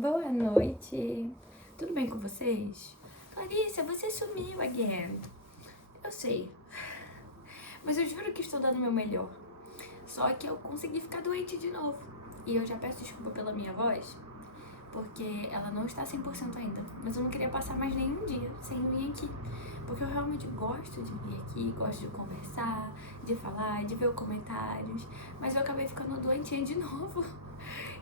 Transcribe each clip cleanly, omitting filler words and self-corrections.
Boa noite! Tudo bem com vocês? Clarissa, você sumiu again. Eu sei, mas eu juro que estou dando o meu melhor. Só que eu consegui ficar doente de novo. E eu já peço desculpa pela minha voz, porque ela não está 100% ainda. Mas eu não queria passar mais nenhum dia sem vir aqui. Porque eu realmente gosto de vir aqui, gosto de conversar, de falar, de ver os comentários. Mas eu acabei ficando doentinha de novo.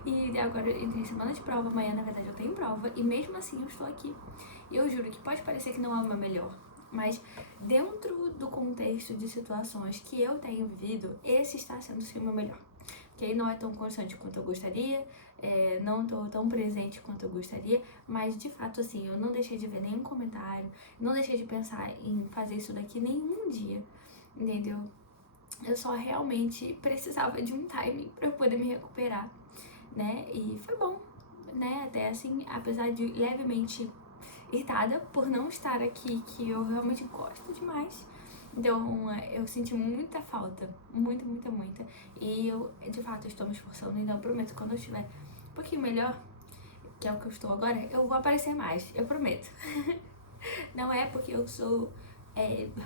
E agora eu entrei em semana de prova, amanhã na verdade eu tenho prova, e mesmo assim eu estou aqui. E eu juro que pode parecer que não é o meu melhor, mas dentro do contexto de situações que eu tenho vivido, esse está sendo sim o meu melhor. Que não é tão constante quanto eu gostaria, não estou tão presente quanto eu gostaria, mas de fato assim, eu não deixei de ver nenhum comentário, não deixei de pensar em fazer isso daqui nenhum dia, entendeu? Eu só realmente precisava de um timing para eu poder me recuperar, né? E foi bom, né? Até assim, apesar de levemente irritada por não estar aqui, que eu realmente gosto demais. Então, eu senti muita falta, muita, muita, muita. E eu, de fato, estou me esforçando, então eu prometo que quando eu estiver um pouquinho melhor, que é o que eu estou agora, eu vou aparecer mais, eu prometo. Não é porque eu sou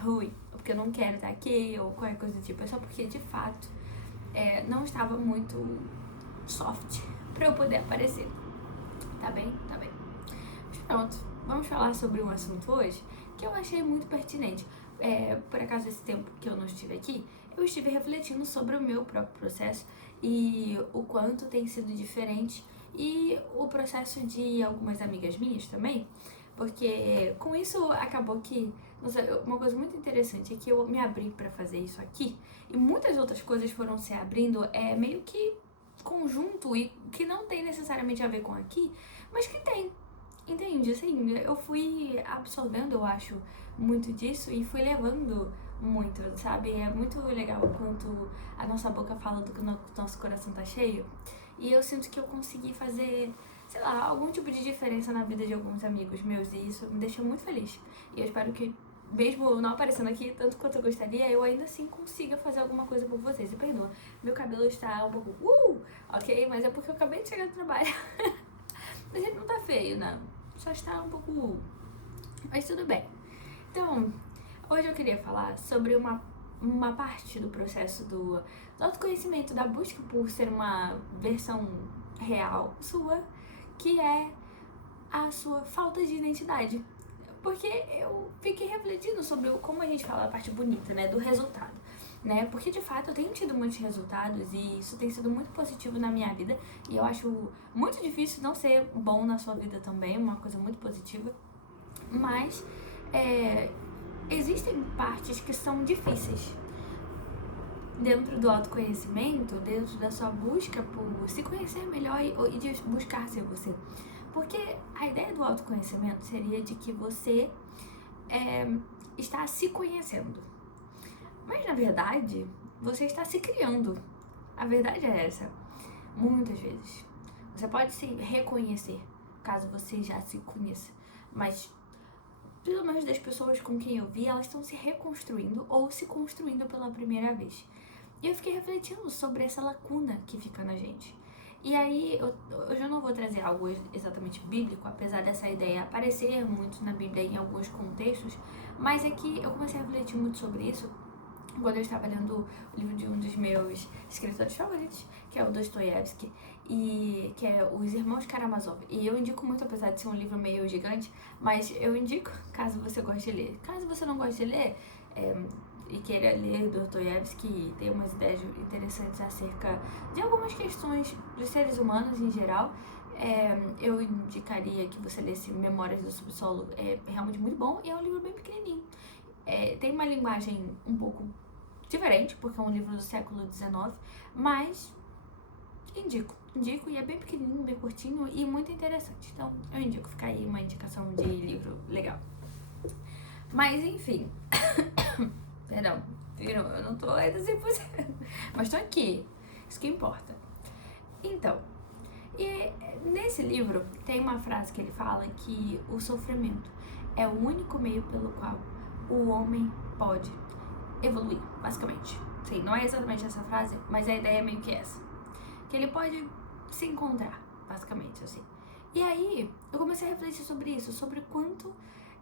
ruim, ou porque eu não quero estar aqui, ou qualquer coisa do tipo, é só porque, de fato, não estava muito soft pra eu poder aparecer. Tá bem? Tá bem. Mas pronto, vamos falar sobre um assunto hoje que eu achei muito pertinente. Por acaso, esse tempo que eu não estive aqui, eu estive refletindo sobre o meu próprio processo e o quanto tem sido diferente e o processo de algumas amigas minhas também, porque com isso acabou que, nossa, uma coisa muito interessante é que eu me abri pra fazer isso aqui e muitas outras coisas foram se abrindo meio que conjunto e que não tem necessariamente a ver com aqui, mas que tem, entende? Assim, eu fui absorvendo, eu acho, muito disso e fui levando muito, sabe? É muito legal quanto a nossa boca fala do que o nosso coração tá cheio. E eu sinto que eu consegui fazer, sei lá, algum tipo de diferença na vida de alguns amigos meus e isso me deixa muito feliz. E eu espero que, mesmo não aparecendo aqui tanto quanto eu gostaria, eu ainda assim consiga fazer alguma coisa por vocês. E perdoa, meu cabelo está um pouco ok? Mas é porque eu acabei de chegar do trabalho. Mas ele não tá feio, não. Só está um pouco mas tudo bem. Então, hoje eu queria falar sobre uma parte do processo do autoconhecimento, da busca por ser uma versão real sua, que é a sua falta de identidade. Porque eu fiquei refletindo sobre como a gente fala a parte bonita, né, do resultado, né? Porque de fato eu tenho tido muitos resultados e isso tem sido muito positivo na minha vida e eu acho muito difícil não ser bom na sua vida também, uma coisa muito positiva. Mas existem partes que são difíceis dentro do autoconhecimento, dentro da sua busca por se conhecer melhor e de buscar ser você. Porque a ideia do autoconhecimento seria de que você está se conhecendo. Mas na verdade, você está se criando. A verdade é essa. Muitas vezes. Você pode se reconhecer, caso você já se conheça. Mas, pelo menos das pessoas com quem eu vi, elas estão se reconstruindo ou se construindo pela primeira vez. E eu fiquei refletindo sobre essa lacuna que fica na gente. E aí, eu já não vou trazer algo exatamente bíblico, apesar dessa ideia aparecer muito na Bíblia em alguns contextos, mas é que eu comecei a refletir muito sobre isso quando eu estava lendo o livro de um dos meus escritores favoritos, que é o Dostoiévski, e que é Os Irmãos Karamazov. E eu indico muito, apesar de ser um livro meio gigante, mas eu indico caso você goste de ler. Caso você não goste de ler e queira ler Dostoiévski e ter umas ideias interessantes acerca de algumas questões dos seres humanos em geral, eu indicaria que você lesse Memórias do Subsolo. É realmente muito bom e é um livro bem pequenininho. Tem uma linguagem um pouco diferente, porque é um livro do século XIX, mas indico e é bem pequenininho, bem curtinho e muito interessante. Então eu indico, ficar aí uma indicação de livro legal. Mas enfim, perdão, viram? Eu não tô ainda 100%, mas tô aqui, isso que importa. Então, e nesse livro tem uma frase que ele fala que o sofrimento é o único meio pelo qual o homem pode evoluir, basicamente. Sim, não é exatamente essa frase, mas a ideia é meio que essa. Que ele pode se encontrar, basicamente, assim. E aí, eu comecei a refletir sobre isso, sobre quanto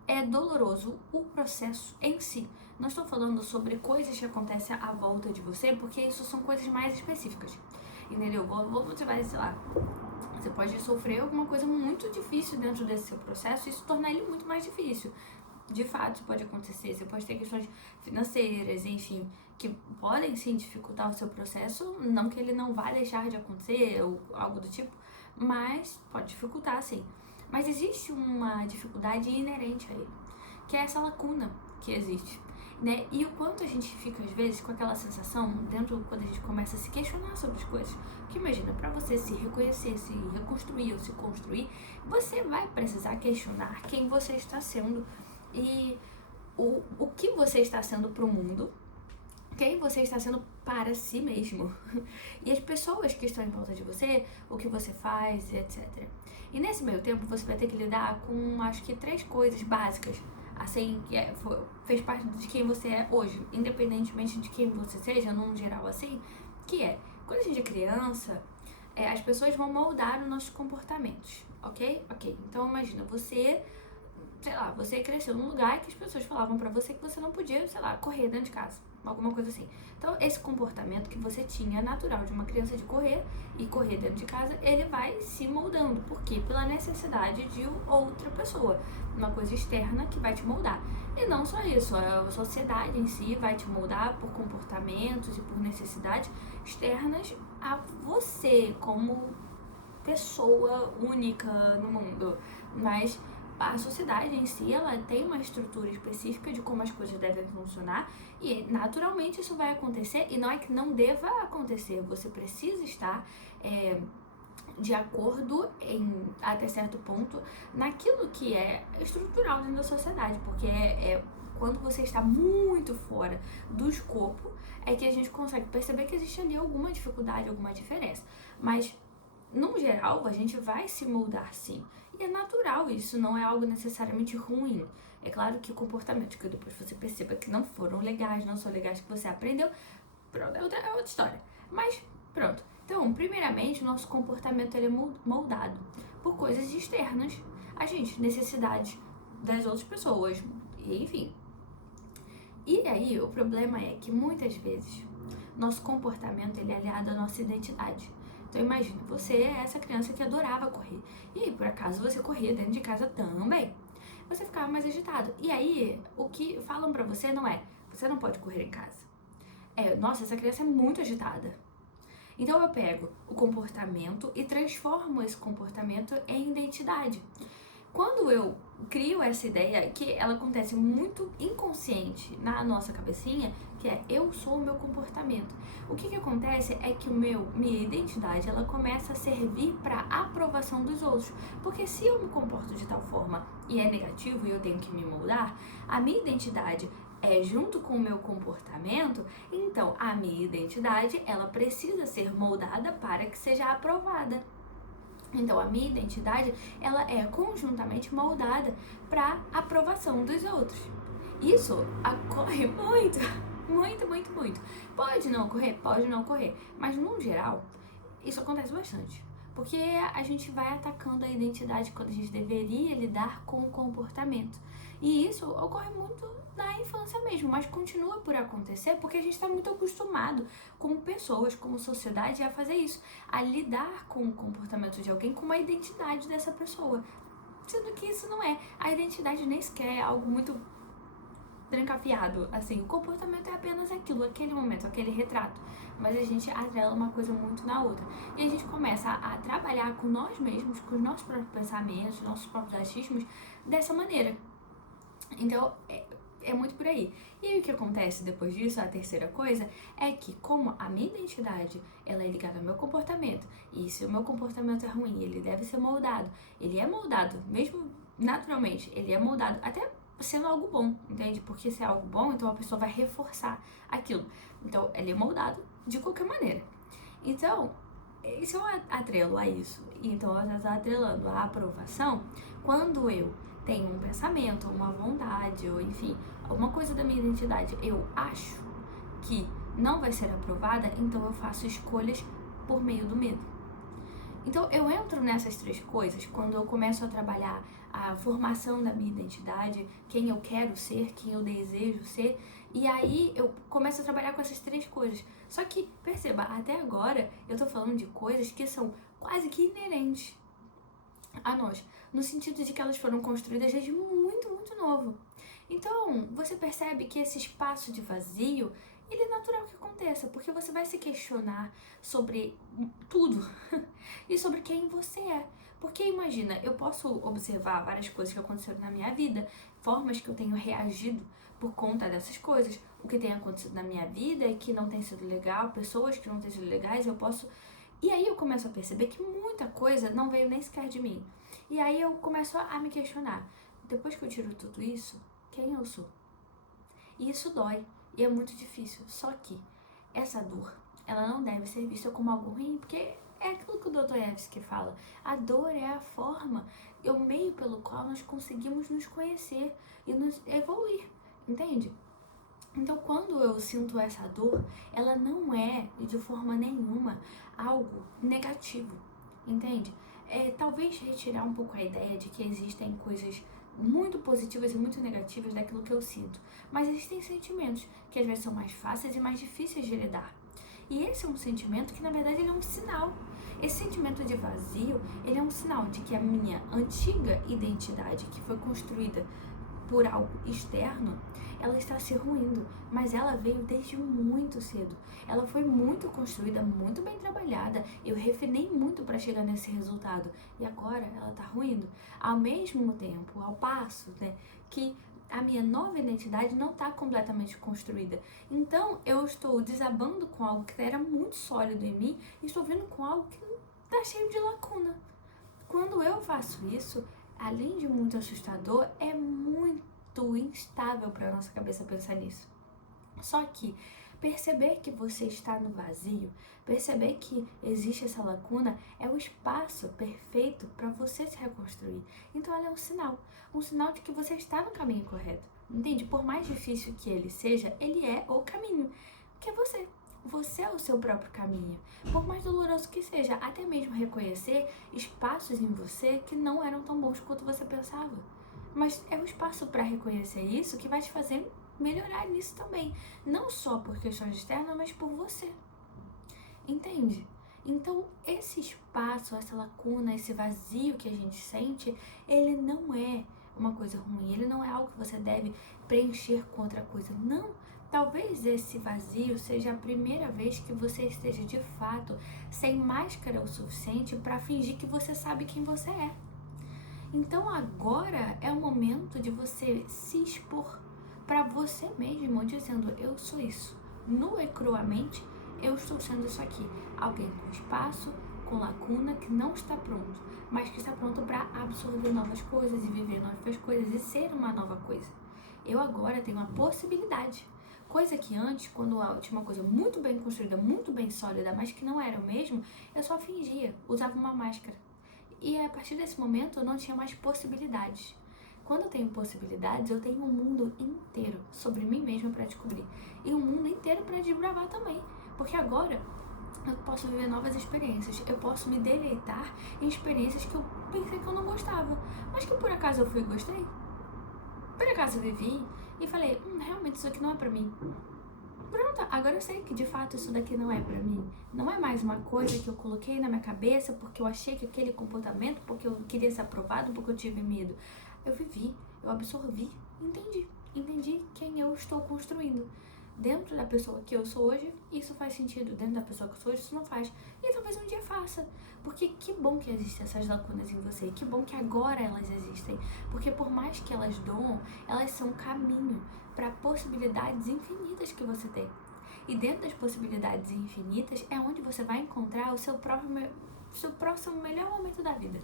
é doloroso o processo em si. Não estou falando sobre coisas que acontecem à volta de você, porque isso são coisas mais específicas, entendeu? Você vai, sei lá, você pode sofrer alguma coisa muito difícil dentro desse seu processo e isso tornar ele muito mais difícil. De fato, isso pode acontecer. Você pode ter questões financeiras, enfim, que podem sim dificultar o seu processo. Não que ele não vá deixar de acontecer ou algo do tipo, mas pode dificultar sim. Mas existe uma dificuldade inerente a ele, que é essa lacuna que existe, né? E o quanto a gente fica, às vezes, com aquela sensação, quando a gente começa a se questionar sobre as coisas. Porque imagina, para você se reconhecer, se reconstruir ou se construir, você vai precisar questionar quem você está sendo e o que você está sendo para o mundo, quem você está sendo para si mesmo e as pessoas que estão em volta de você, o que você faz, etc. E nesse meio tempo você vai ter que lidar com, acho que, 3 coisas básicas, assim, que fez parte de quem você é hoje, independentemente de quem você seja, num geral assim, que é, quando a gente é criança, as pessoas vão moldar os nossos comportamentos, ok? Ok, então imagina, você, sei lá, você cresceu num lugar que as pessoas falavam pra você que você não podia, sei lá, correr dentro de casa, alguma coisa assim. Então, esse comportamento que você tinha natural de uma criança de correr e correr dentro de casa, ele vai se moldando. Por quê? Pela necessidade de outra pessoa, uma coisa externa que vai te moldar. E não só isso, a sociedade em si vai te moldar por comportamentos e por necessidades externas a você como pessoa única no mundo. Mas a sociedade em si, ela tem uma estrutura específica de como as coisas devem funcionar e naturalmente isso vai acontecer e não é que não deva acontecer, você precisa estar de acordo até certo ponto naquilo que é estrutural dentro da sociedade, porque quando você está muito fora do escopo é que a gente consegue perceber que existe ali alguma dificuldade, alguma diferença, mas no geral a gente vai se moldar sim. E é natural, isso não é algo necessariamente ruim. É claro que o comportamento que depois você perceba que não foram legais, não são legais, que você aprendeu, pronto, é outra história. Mas, pronto. Então, primeiramente, o nosso comportamento ele é moldado por coisas externas a gente, necessidades das outras pessoas, enfim. E aí, o problema é que muitas vezes nosso comportamento ele é aliado à nossa identidade. Então imagina, você é essa criança que adorava correr. E aí, por acaso, você corria dentro de casa também. Você ficava mais agitado. E aí, o que falam pra você não é, você não pode correr em casa. Nossa, essa criança é muito agitada. Então eu pego o comportamento e transformo esse comportamento em identidade. Quando eu crio essa ideia, que ela acontece muito inconsciente na nossa cabecinha, que é eu sou o meu comportamento. O que acontece é que minha identidade, ela começa a servir para aprovação dos outros. Porque se eu me comporto de tal forma e é negativo e eu tenho que me moldar, a minha identidade junto com o meu comportamento, então a minha identidade, ela precisa ser moldada para que seja aprovada. Então, a minha identidade, ela é conjuntamente moldada para aprovação dos outros. Isso ocorre muito, muito, muito, muito. Pode não ocorrer? Pode não ocorrer. Mas, no geral, isso acontece bastante. Porque a gente vai atacando a identidade quando a gente deveria lidar com o comportamento. E isso ocorre muito na infância mesmo, mas continua por acontecer porque a gente está muito acostumado como pessoas, como sociedade, a fazer isso, a lidar com o comportamento de alguém com a identidade dessa pessoa. Sendo que isso não é. A identidade nem sequer é algo muito trancafiado, assim, o comportamento é apenas aquilo, aquele momento, aquele retrato, mas a gente atrela uma coisa muito na outra, e a gente começa a trabalhar com nós mesmos, com os nossos próprios pensamentos, nossos próprios achismos, dessa maneira. Então, é muito por aí. E aí o que acontece depois disso, a terceira coisa, é que como a minha identidade, ela é ligada ao meu comportamento, e se o meu comportamento é ruim, ele deve ser moldado, ele é moldado, mesmo naturalmente, ele é moldado, até sendo algo bom, entende? Porque se é algo bom, então a pessoa vai reforçar aquilo. Então, ele é moldado de qualquer maneira. Então, se eu atrelo a isso, então eu estou atrelando a aprovação, quando eu tenho um pensamento, uma vontade, ou enfim, alguma coisa da minha identidade, eu acho que não vai ser aprovada, então eu faço escolhas por meio do medo. Então, eu entro nessas 3 coisas quando eu começo a trabalhar a formação da minha identidade, quem eu quero ser, quem eu desejo ser, e aí eu começo a trabalhar com essas 3 coisas. Só que, perceba, até agora eu tô falando de coisas que são quase que inerentes a nós, no sentido de que elas foram construídas desde muito, muito novo. Então, você percebe que esse espaço de vazio, ele é natural que aconteça, porque você vai se questionar sobre tudo e sobre quem você é. Porque imagina, eu posso observar várias coisas que aconteceram na minha vida, formas que eu tenho reagido por conta dessas coisas. O que tem acontecido na minha vida e que não tem sido legal, pessoas que não têm sido legais, eu posso... E aí eu começo a perceber que muita coisa não veio nem sequer de mim. E aí eu começo a me questionar. Depois que eu tiro tudo isso, quem eu sou? E isso dói, e é muito difícil. Só que essa dor, ela não deve ser vista como algo ruim, porque é aquilo que o Dostoiévski fala. A dor é a forma, é o meio pelo qual nós conseguimos nos conhecer e nos evoluir, entende? Então, quando eu sinto essa dor, ela não é, de forma nenhuma, algo negativo, entende? Talvez retirar um pouco a ideia de que existem coisas muito positivas e muito negativas daquilo que eu sinto. Mas existem sentimentos que às vezes são mais fáceis e mais difíceis de lidar. E esse é um sentimento que, na verdade, ele é um sinal. Esse sentimento de vazio, ele é um sinal de que a minha antiga identidade, que foi construída por algo externo, ela está se ruindo, mas ela veio desde muito cedo. Ela foi muito construída, muito bem trabalhada. Eu refinei muito para chegar nesse resultado e agora ela está ruindo. Ao mesmo tempo, ao passo, né, que a minha nova identidade não está completamente construída. Então, eu estou desabando com algo que era muito sólido em mim e estou vindo com algo que está cheio de lacuna. Quando eu faço isso, além de muito assustador, é muito instável para nossa cabeça pensar nisso. Só que perceber que você está no vazio, perceber que existe essa lacuna, é o espaço perfeito para você se reconstruir. Então ela é um sinal de que você está no caminho correto. Entende? Por mais difícil que ele seja, ele é o caminho, que é você. Você é o seu próprio caminho. Por mais doloroso que seja, até mesmo reconhecer espaços em você que não eram tão bons quanto você pensava. Mas é o espaço para reconhecer isso que vai te fazer melhorar nisso também. Não só por questões externas, mas por você. Entende? Então, esse espaço, essa lacuna, esse vazio que a gente sente, ele não é uma coisa ruim. Ele não é algo que você deve preencher com outra coisa. Não. Talvez esse vazio seja a primeira vez que você esteja de fato sem máscara o suficiente para fingir que você sabe quem você é. Então agora é o momento de você se expor para você mesmo, dizendo: eu sou isso. Nua e cruamente, eu estou sendo isso aqui. Alguém com espaço, com lacuna, que não está pronto, mas que está pronto para absorver novas coisas e viver novas coisas e ser uma nova coisa. Eu agora tenho uma possibilidade. Coisa que antes, quando eu tinha uma coisa muito bem construída, muito bem sólida, mas que não era o mesmo, eu só fingia, usava uma máscara. E a partir desse momento eu não tinha mais possibilidades. Quando eu tenho possibilidades, eu tenho um mundo inteiro sobre mim mesma para descobrir. E um mundo inteiro para desbravar também. Porque agora eu posso viver novas experiências. Eu posso me deleitar em experiências que eu pensei que eu não gostava. Mas que por acaso eu fui e gostei. Por acaso eu vivi e falei: realmente isso aqui não é pra mim. Pronto, agora eu sei que de fato isso daqui não é pra mim. Não é mais uma coisa que eu coloquei na minha cabeça porque eu achei que aquele comportamento, porque eu queria ser aprovado, porque eu tive medo. Eu vivi, eu absorvi, entendi quem eu estou construindo. Dentro da pessoa que eu sou hoje, isso faz sentido. Dentro da pessoa que eu sou hoje, isso não faz. E talvez um dia faça. Porque que bom que existem essas lacunas em você. Que bom que agora elas existem. Porque por mais que elas doam, elas são um caminho para possibilidades infinitas que você tem. E dentro das possibilidades infinitas é onde você vai encontrar o seu próximo melhor momento da vida.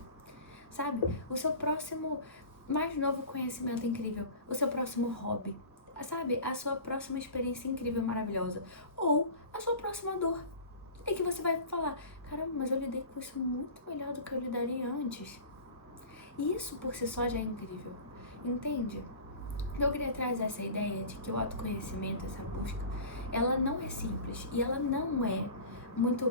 Sabe? O seu próximo mais novo conhecimento incrível. O seu próximo hobby. Sabe, a sua próxima experiência incrível, maravilhosa. Ou a sua próxima dor. E que você vai falar: caramba, mas eu lidei com isso muito melhor do que eu lidaria antes. E isso por si só já é incrível. Entende? Eu queria trazer essa ideia de que o autoconhecimento, essa busca, ela não é simples. E ela não é muito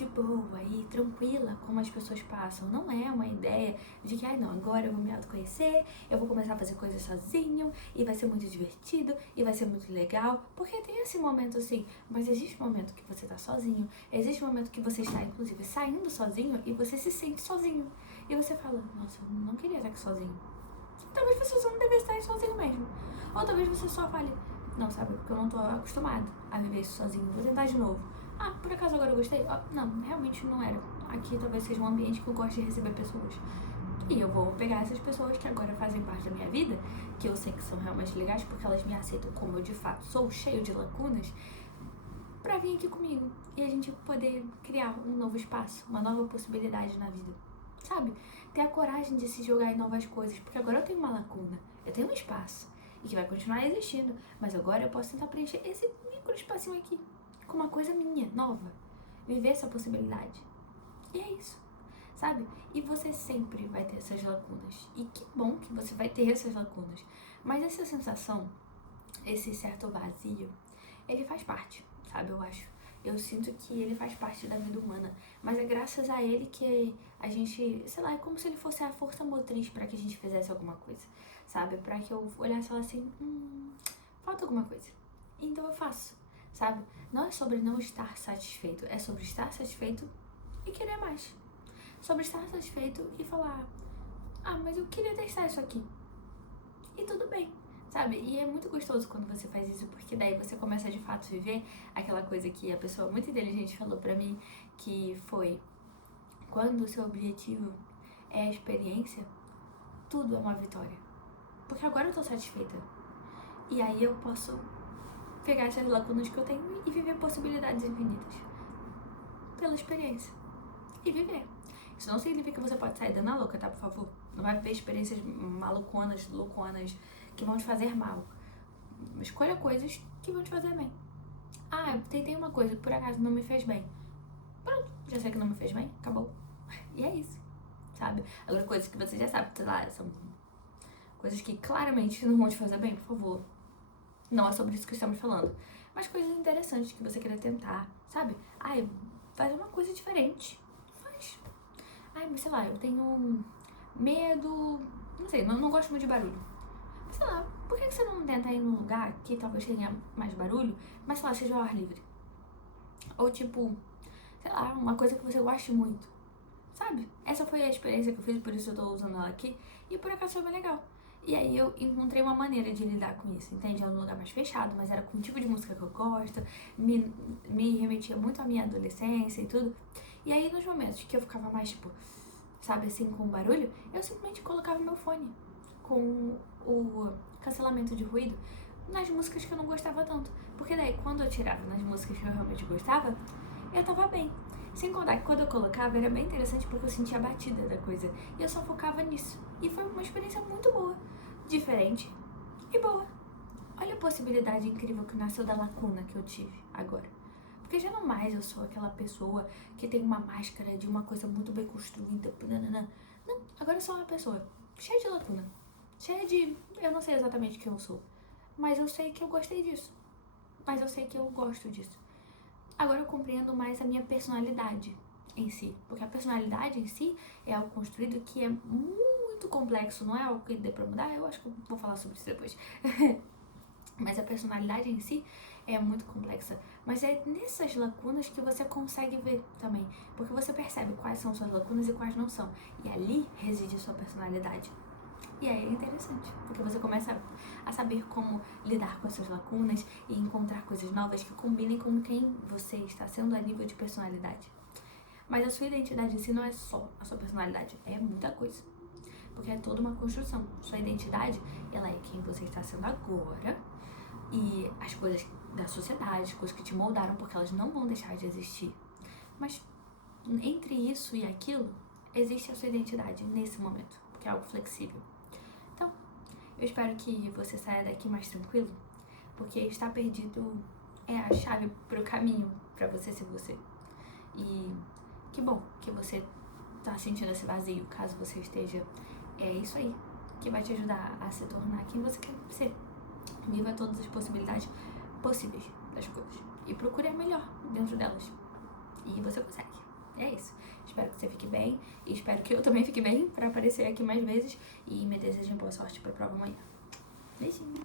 de boa e tranquila como as pessoas passam. Não é uma ideia de que, não, agora eu vou me autoconhecer, eu vou começar a fazer coisas sozinho e vai ser muito divertido e vai ser muito legal. Porque tem esse momento assim, mas existe um momento que você tá sozinho, existe um momento que você está, inclusive, saindo sozinho e você se sente sozinho. E você fala, nossa, eu não queria estar aqui sozinho. Talvez você só não devesse estar aí sozinho mesmo. Ou talvez você só fale, não, sabe, porque eu não tô acostumado a viver isso sozinho, vou tentar de novo. Por acaso agora eu gostei? Não, realmente não era. Aqui talvez seja um ambiente que eu gosto de receber pessoas. E eu vou pegar essas pessoas que agora fazem parte da minha vida, que eu sei que são realmente legais, porque elas me aceitam como eu de fato sou, cheio de lacunas, pra vir aqui comigo. E a gente poder criar um novo espaço, uma nova possibilidade na vida. Sabe? Ter a coragem de se jogar em novas coisas, porque agora eu tenho uma lacuna, eu tenho um espaço, e que vai continuar existindo, mas agora eu posso tentar preencher esse micro espacinho aqui, com uma coisa minha, nova. Viver essa possibilidade. E é isso, sabe? E você sempre vai ter essas lacunas. E que bom que você vai ter essas lacunas. Mas essa sensação, esse certo vazio, ele faz parte, sabe? Eu acho. Eu sinto que ele faz parte da vida humana. Mas é graças a ele que a gente, sei lá, é como se ele fosse a força motriz pra que a gente fizesse alguma coisa, sabe? Pra que eu olhasse ela assim, falta alguma coisa. Então eu faço, sabe? Não é sobre não estar satisfeito, é sobre estar satisfeito e querer mais. Sobre estar satisfeito e falar, mas eu queria testar isso aqui. E tudo bem, sabe? E é muito gostoso quando você faz isso, porque daí você começa de fato a viver aquela coisa que a pessoa muito inteligente falou pra mim, que foi, quando o seu objetivo é a experiência, tudo é uma vitória. Porque agora eu tô satisfeita. E aí eu posso pegar essas lacunas que eu tenho e viver possibilidades infinitas. Pela experiência. E viver. Isso não significa que você pode sair dando a louca, tá? Por favor. Não vai viver experiências maluconas, louconas, que vão te fazer mal. Escolha coisas que vão te fazer bem. Eu tentei uma coisa que por acaso não me fez bem. Pronto, já sei que não me fez bem, acabou. E é isso, sabe? Agora, coisas que você já sabe, sei lá, são coisas que claramente não vão te fazer bem, por favor. Não é sobre isso que estamos falando. Mas coisas interessantes que você queira tentar, sabe? Faz uma coisa diferente. Faz. Mas sei lá, eu tenho medo... Não sei, não gosto muito de barulho. Mas sei lá, por que você não tenta ir num lugar que talvez tenha mais barulho, mas sei lá, seja ao ar livre? Ou tipo, sei lá, uma coisa que você goste muito. Sabe? Essa foi a experiência que eu fiz, por isso eu tô usando ela aqui. E por acaso foi bem legal. E aí eu encontrei uma maneira de lidar com isso, entende? Era um lugar mais fechado, mas era com o tipo de música que eu gosto, me remetia muito à minha adolescência e tudo. E aí nos momentos que eu ficava mais, tipo, sabe assim, com barulho, eu simplesmente colocava meu fone com o cancelamento de ruído nas músicas que eu não gostava tanto. Porque daí, quando eu tirava nas músicas que eu realmente gostava, eu tava bem. Sem contar que quando eu colocava era bem interessante porque eu sentia a batida da coisa. E eu só focava nisso. E foi uma experiência muito boa. Diferente e boa. Olha a possibilidade incrível que nasceu da lacuna que eu tive agora. Porque já não mais eu sou aquela pessoa que tem uma máscara de uma coisa muito bem construída. Não, agora eu sou uma pessoa cheia de lacuna. Cheia de... Eu não sei exatamente quem eu sou. Mas eu sei que eu gostei disso. Mas eu sei que eu gosto disso. Agora eu compreendo mais a minha personalidade em si. Porque a personalidade em si é algo construído que é muito complexo. Não é algo que dê pra mudar. Eu acho que eu vou falar sobre isso depois. Mas a personalidade em si é muito complexa. Mas é nessas lacunas que você consegue ver também. Porque você percebe quais são suas lacunas e quais não são. E ali reside a sua personalidade. E aí é interessante, porque você começa a saber como lidar com essas lacunas e encontrar coisas novas que combinem com quem você está sendo a nível de personalidade. Mas a sua identidade em si não é só a sua personalidade, é muita coisa. Porque é toda uma construção. Sua identidade, ela é quem você está sendo agora e as coisas da sociedade, as coisas que te moldaram, porque elas não vão deixar de existir. Mas entre isso e aquilo, existe a sua identidade nesse momento, porque é algo flexível. Então, eu espero que você saia daqui mais tranquilo, porque estar perdido é a chave pro caminho pra você ser você. E que bom que você tá sentindo esse vazio, caso você esteja. É isso aí que vai te ajudar a se tornar quem você quer ser. Viva todas as possibilidades possíveis das coisas e procure a melhor dentro delas. E você consegue. é isso. Espero que você fique bem e espero que eu também fique bem pra aparecer aqui mais vezes. E me desejem boa sorte pra prova amanhã. Beijinho.